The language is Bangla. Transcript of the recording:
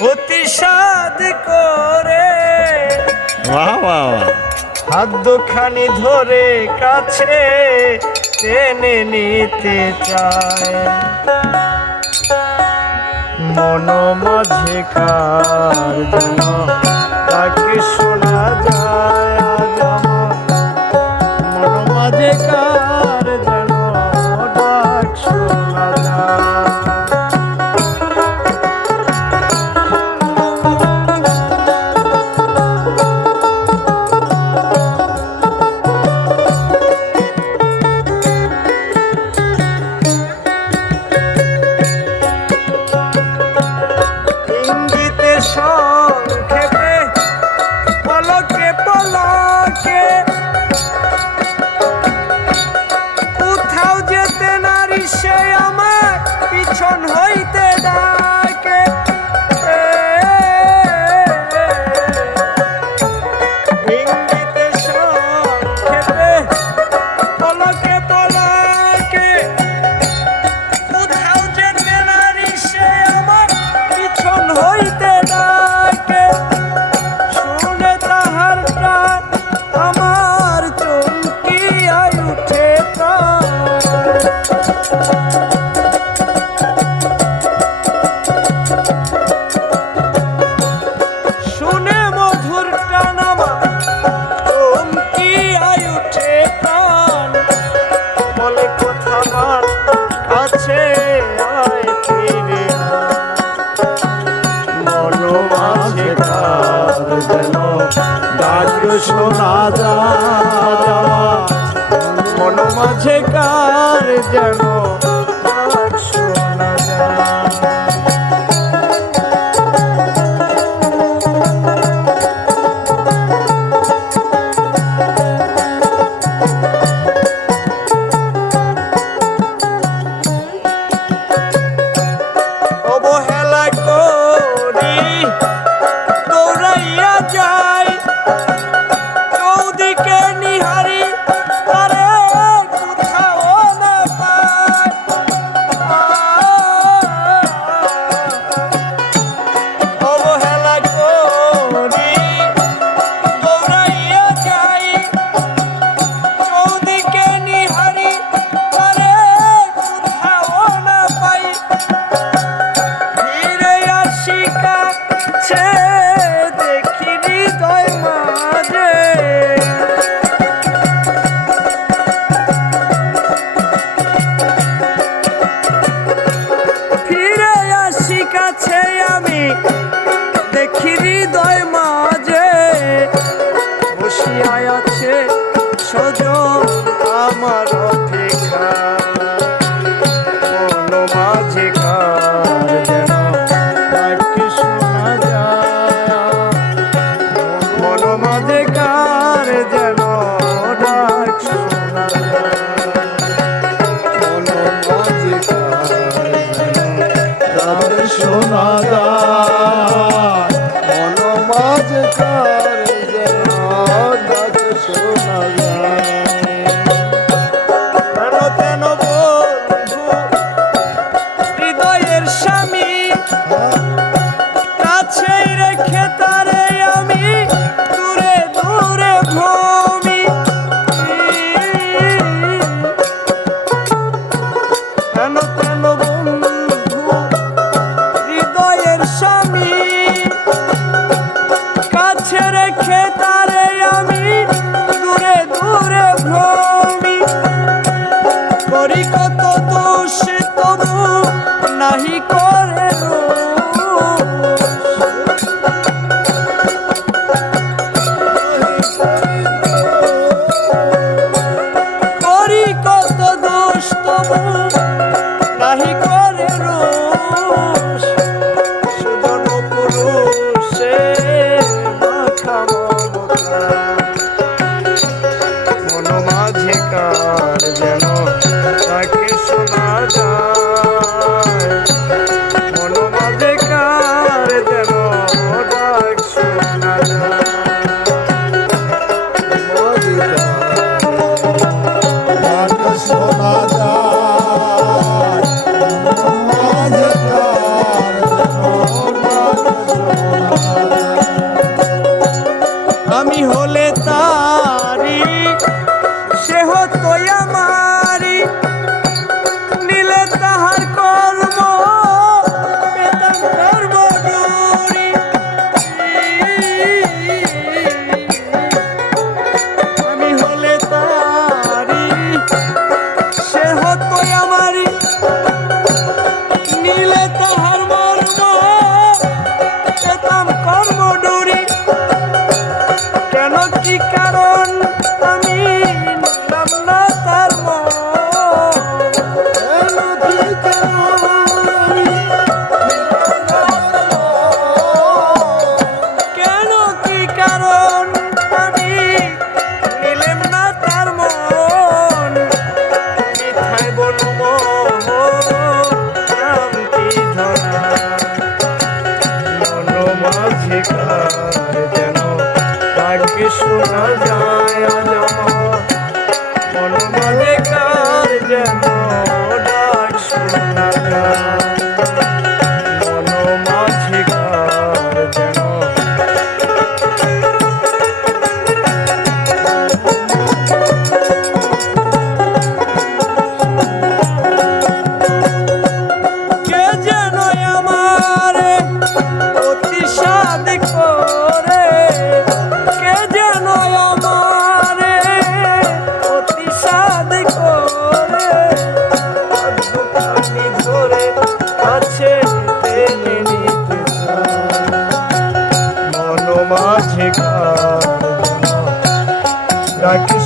অতি সাদ করে। বাহ বাহ বাহ। হাত দুখানি ধরে কাছে টেনে নিতে চায়। মন মাঝে কার যেন তাকে শোনা যায়। মাঝে কার যেন? ডাক শোনা যায় মন মাঝে কার যেন? সজন আমার অপেক্ষা। মন মাঝে কার যেন ডাক শোনা যায়। মন মাঝে কার যেন ডাক শোনা যায়। কার যেন ডাক rico. 多热吗？মাঝে কার যেন ডাকে শোনা যায় ডাকে